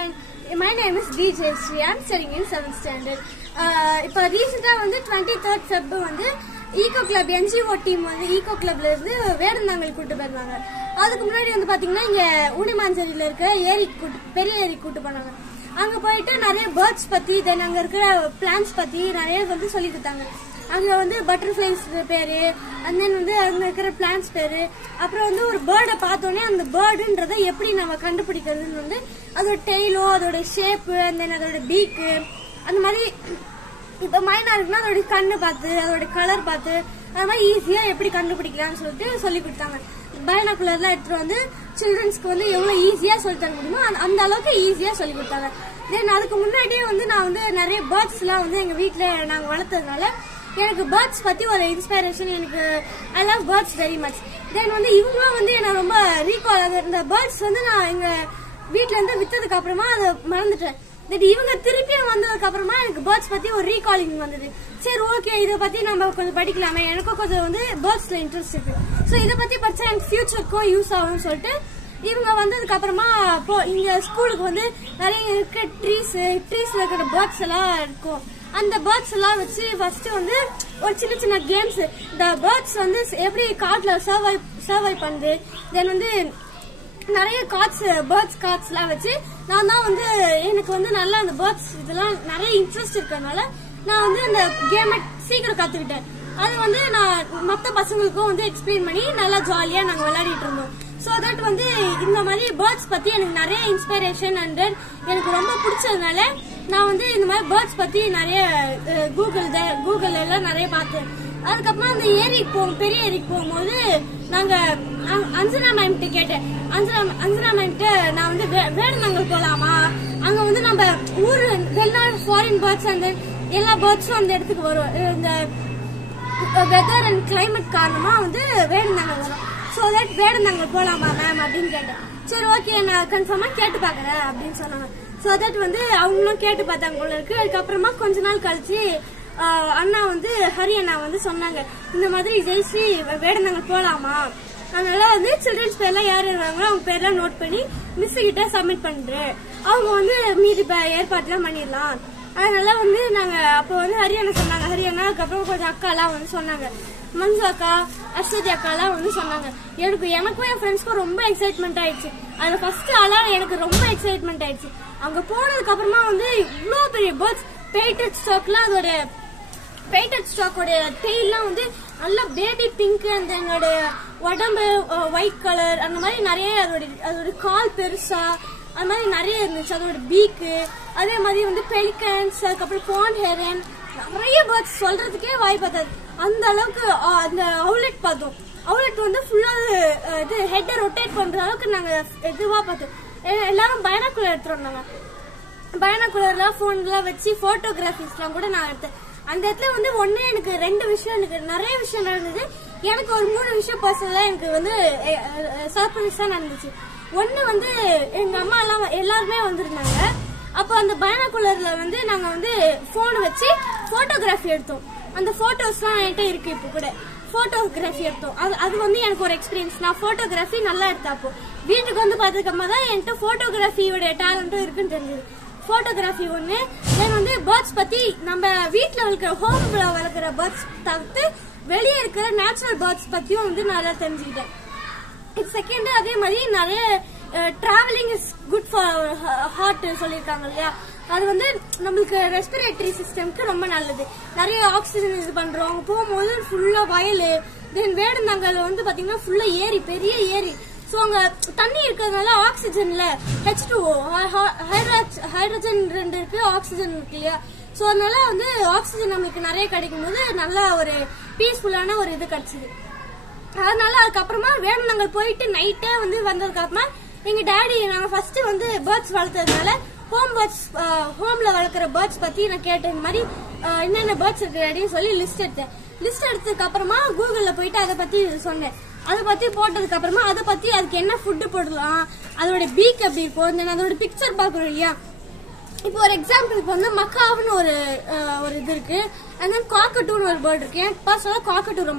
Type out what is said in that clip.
My name is DJ Sri. I'm studying in 7th standard. இப்போ ரீசெண்டா வந்து 23rd Feb வந்து ஈகோ கிளப் NGO டீம் வந்து ego கிளப்ல இருந்து வேடந்தாங்கல் கூட்டு போயிருந்தாங்க. அதுக்கு முன்னாடி வந்து பாத்தீங்கன்னா இங்க ஊனிமாஞ்சேரியில இருக்க ஏரி பெரிய ஏரி கூட்டு போனாங்க. அங்க போயிட்டு நிறைய பேர்ட்ஸ் பத்தி தென் அங்க இருக்கிற பிளான்ஸ் பத்தி நிறைய வந்து சொல்லி கொடுத்தாங்க. அங்க வந்து பட்டர்ஃபிளைஸ் பேரு அண்ட் தென் வந்து அங்க இருக்கிற பிளான்ஸ் பேரு அப்புறம் வந்து ஒரு பேர்டை பார்த்தோன்னே அந்த பேர்டுன்றத எப்படி நம்ம கண்டுபிடிக்கிறதுன்னு வந்து அதோட டெய்லோ அதோட ஷேப்பு அண்ட் தென் அதோட பீக்கு அந்த மாதிரி இப்ப மைனா இருக்குன்னா அதோட கண்ணு பார்த்து அதோட கலர் பார்த்து அது மாதிரி ஈஸியா எப்படி கண்டுபிடிக்கலாம்னு சொல்லிட்டு சொல்லி கொடுத்தாங்க. பைனாகுலர்லாம் எடுத்துட்டு வந்து சில்ட்ரன்ஸ்க்கு வந்து எவ்வளவு ஈஸியா சொல்லி தர முடியுமோ அந்த அளவுக்கு ஈஸியா சொல்லி கொடுத்தாங்க. தென் அதுக்கு முன்னாடியே வந்து நான் வந்து நிறைய பேர்ட்ஸ் எல்லாம் வந்து எங்க வீட்டுல நாங்க வளர்த்ததுனால எனக்கு பேர்ட்ஸ் பத்தி ஒரு இன்ஸ்பிரேஷன். எனக்கு I love birds very much. Then வந்து இவங்களும் வந்து என்ன ரொம்ப ரீகால் இந்த பேர்ட்ஸ் வந்து நான் எங்க வீட்டுல இருந்து வித்ததுக்கு அப்புறமா அதை மறந்துட்டேன். இவங்க திருப்பியும் வந்ததுக்கு அப்புறமா எனக்கு பேர்ட்ஸ் பத்தி ஒரு ரீகாலிங் வந்தது. சரி ஓகே இதை பத்தி நம்ம கொஞ்சம் படிக்கலாமே, எனக்கும் கொஞ்சம் வந்து பேர்ட்ஸ்ல இன்ட்ரெஸ்ட் இருக்கு. சோ இதை பத்தி படிச்சா எனக்கு ஃபியூச்சருக்கும் யூஸ் ஆகும்னு சொல்லிட்டு இவங்க வந்ததுக்கு அப்புறமா இங்க ஸ்கூலுக்கு வந்து நிறைய இருக்க ட்ரீஸ்ல இருக்கிற பேர்ட்ஸ் எல்லாம் இருக்கும். அந்த பேர்ட்ஸ் எல்லாம் வச்சு ஃபர்ஸ்ட் வந்து ஒரு சின்ன சின்ன கேம்ஸ் இந்த பேர்ட்ஸ் வந்து எப்படி காட்டுல சர்வை பண்ணுது தென் வந்து நிறைய பேர்ட்ஸ் கார்ட்ஸ் எல்லாம் வச்சு நான் தான் வந்து எனக்கு வந்து நல்லா அந்த பேர்ட்ஸ் இதெல்லாம் நிறைய இன்ட்ரெஸ்ட் இருக்கறனால நான் வந்து அந்த கேமை சீக்கிரம் கத்துக்கிட்டேன். அது வந்து நான் மத்த பசங்களுக்கும் வந்து எக்ஸ்பிளைன் பண்ணி நல்லா ஜாலியா நாங்க விளையாடிட்டு இருந்தோம். சோ தட் வந்து இந்த மாதிரி பேர்ட்ஸ் பத்தி எனக்கு நிறைய இன்ஸ்பிரேஷன் அண்ட் எனக்கு ரொம்ப பிடிச்சதுனால நான் வந்து இந்த மாதிரி பேர்ட்ஸ் பத்தி நிறைய கூகுள் எல்லாம் நிறைய பார்த்தேன். அதுக்கப்புறம் அந்த ஏரிக்கு பெரிய ஏரிக்கு போகும்போது நாங்க அஞ்சனா மேம்கிட்ட கேட்டேன். அஞ்சனா மேம்கிட்ட நான் வந்து வேடந்தாங்கல் போலாமா, அங்க வந்து நம்ம ஊரு வெளிநாடு ஃபாரின் பேர்ட்ஸ் அந்த எல்லா பேர்ட்ஸும் அந்த இடத்துக்கு வரும். இந்த வெதர் அண்ட் கிளைமேட் காரணமா வந்து வேடந்தாங்கல் வரும். சோ தட் வேடந்தாங்கல் போலாமா மேம் அப்படின்னு கேட்டேன். சரி ஓகே நான் கன்ஃபார்மா கேட்டு பாக்குறேன் அப்படின்னு சொன்னாங்க. சோ தட் வந்து அவங்களும் கேட்டு பார்த்தாங்க போல இருக்கு. அதுக்கப்புறமா கொஞ்ச நாள் கழிச்சு அண்ணா வந்து ஹரி அண்ணா வந்து சொன்னாங்க இந்த மாதிரி ஜெயஸ்ரீ வேடந்தாங்கல் போலாமா, அதனால வந்து சில்ட்ரன்ஸ் பேர்லாம் யார் இருக்காங்களோ அவங்க பேர்லாம் நோட் பண்ணி மிஸ் கிட்ட சப்மிட் பண்றேன், அவங்க வந்து மீதி ஏற்பாடுலாம் பண்ணிடலாம். அதனால வந்து நாங்க அப்போ வந்து ஹரியானா சொன்னாங்க. ஹரியானா அதுக்கப்புறம் கொஞ்சம் அக்கா எல்லாம் வந்து சொன்னாங்க, மஞ்சு அக்கா அஸ்வதி அக்கா எல்லாம் வந்து சொன்னாங்க. எனக்கும் என் ஃப்ரெண்ட்ஸ்க்கும் ரொம்ப எக்ஸைட்மெண்ட் ஆயிடுச்சு. அது ஃபர்ஸ்ட் ஆளா எனக்கு ரொம்ப எக்ஸைட்மெண்ட் ஆயிடுச்சு. அங்க போனதுக்கு அப்புறமா வந்து இவ்வளவு பெரிய பேர்ட்ஸ் பெயிண்டட் ஸ்டாக்கோட டெய்லாம் வந்து நல்லா பேபி பிங்க் அந்த என்னோட உடம்பு ஒயிட் கலர் அந்த மாதிரி நிறைய அதோட கால் பெருசா அது மாதிரி நிறைய இருந்துச்சு. அதோட பீக்கு அதே மாதிரி வந்து பெலிகன்ஸ் அதுக்கப்புறம் பாண்ட் ஹெரன் நிறைய பேர்ட்ஸ் சொல்றதுக்கே வாய் பார்த்தாது. அந்த அளவுக்கு அந்த அவுலெட் பார்த்தோம். அவுலெட் வந்து ஃபுல்லா இது ஹெட்டை ரொட்டேட் பண்ற அளவுக்கு நாங்க இதுவா பார்த்தோம். எல்லாரும் பைனாகுலர் எடுத்துட்டு வந்தாங்க. பைனாகுலர்லாம் போன்லாம் வச்சு போட்டோகிராஃபிஸ் எல்லாம் கூட நான் எடுத்தேன். அந்த இடத்துல வந்து ஒண்ணு எனக்கு எனக்கு நிறைய விஷயம் நடந்தது. எனக்கு ஒரு 3 விஷயம் பர்சனலா எனக்கு வந்து சர்ப்ரைஸா நடந்துச்சு. ஒண்ணு வந்து எங்க அம்மா எல்லாம் எல்லாருமே வந்திருந்தாங்க. அப்போ அந்த பைனாகுலர்ல வந்து நாங்க வந்து போன் வச்சு போட்டோகிராஃபி எடுத்தோம். அந்த போட்டோஸ் எல்லாம் என்கிட்ட இருக்கு. இப்போ கூட போட்டோகிராஃபி எடுத்தோம். அது வந்து எனக்கு ஒரு எக்ஸ்பீரியன்ஸ். நான் போட்டோகிராஃபி நல்லா எடுத்தப்போ வீட்டுக்கு வந்து பார்த்ததுக்கு தான் என்கிட்ட போட்டோகிராஃபியோட டேலண்டும் இருக்குன்னு தெரிஞ்சது. போட்டோகிராஃபி ஒண்ணு. தென் வந்து பேர்ட்ஸ் பத்தி நம்ம வீட்டுல வளர்க்கிற ஹோம்ல வளர்க்கிற பேர்ட்ஸ் தவிர்த்து வெளியே இருக்கிற நேச்சுரல் பேர்ட்ஸ் பத்தியும் வந்து நல்லா தெரிஞ்சுக்கிட்டேன். செகண்ட் அதே மாதிரி நிறைய travelling is good for heart சொல்லியிருக்காங்க இல்லையா, அது வந்து நம்மளுக்கு ரெஸ்பிரேட்டரி சிஸ்டம்க்கு ரொம்ப நல்லது. நிறைய ஆக்சிஜன் இது பண்றோம். அங்க போகும்போது ஃபுல்லா வயல். தென் வேடந்தாங்கல் வந்து பாத்தீங்கன்னா ஃபுல்லா ஏரி பெரிய ஏரி. சோ அங்க தண்ணி இருக்கிறதுனால ஆக்சிஜன்ல H2O ஹைட்ரஜன் 2 இருக்கு, ஆக்சிஜன் இருக்கு இல்லையா. சோ அதனால வந்து ஆக்சிஜன் நமக்கு நிறைய கிடைக்கும் போது நல்லா ஒரு பீஸ்ஃபுல்லான ஒரு இது கிடைச்சது. அதனால அதுக்கப்புறமா வேடந்தாங்கல் போயிட்டு நைட்டே வந்து வந்ததுக்கு அப்புறமா எங்க டாடி நாங்க ஃபர்ஸ்ட் வந்து பேர்ட்ஸ் வளர்த்ததுனால ஹோம்ல வளர்க்குற பேர்ட்ஸ் பத்தி நான் கேட்டேன். இந்த மாதிரி என்னென்ன பேர்ட்ஸ் இருக்கு அப்படின்னு சொல்லி லிஸ்ட் எடுத்தேன். லிஸ்ட் எடுத்ததுக்கு அப்புறமா கூகுள்ல போயிட்டு அதை பத்தி சொன்னேன். அதை பத்தி போட்டதுக்கு அப்புறமா அதை பத்தி அதுக்கு என்ன ஃபுட்டு போடலாம், அதோட பீக் எப்படி இருக்கும், அதோட பிக்சர் பாக்குறோம் இல்லையா. இப்போ ஒரு எக்ஸாம்பிளுக்கு வந்து மக்காவுன்னு ஒரு இது இருக்கு. அண்ட் தென் காக்கட்டூன்னு ஒரு பேர்ட் இருக்கு. எனக்கு பர்சனலா காக்கட்டூ ரொம்ப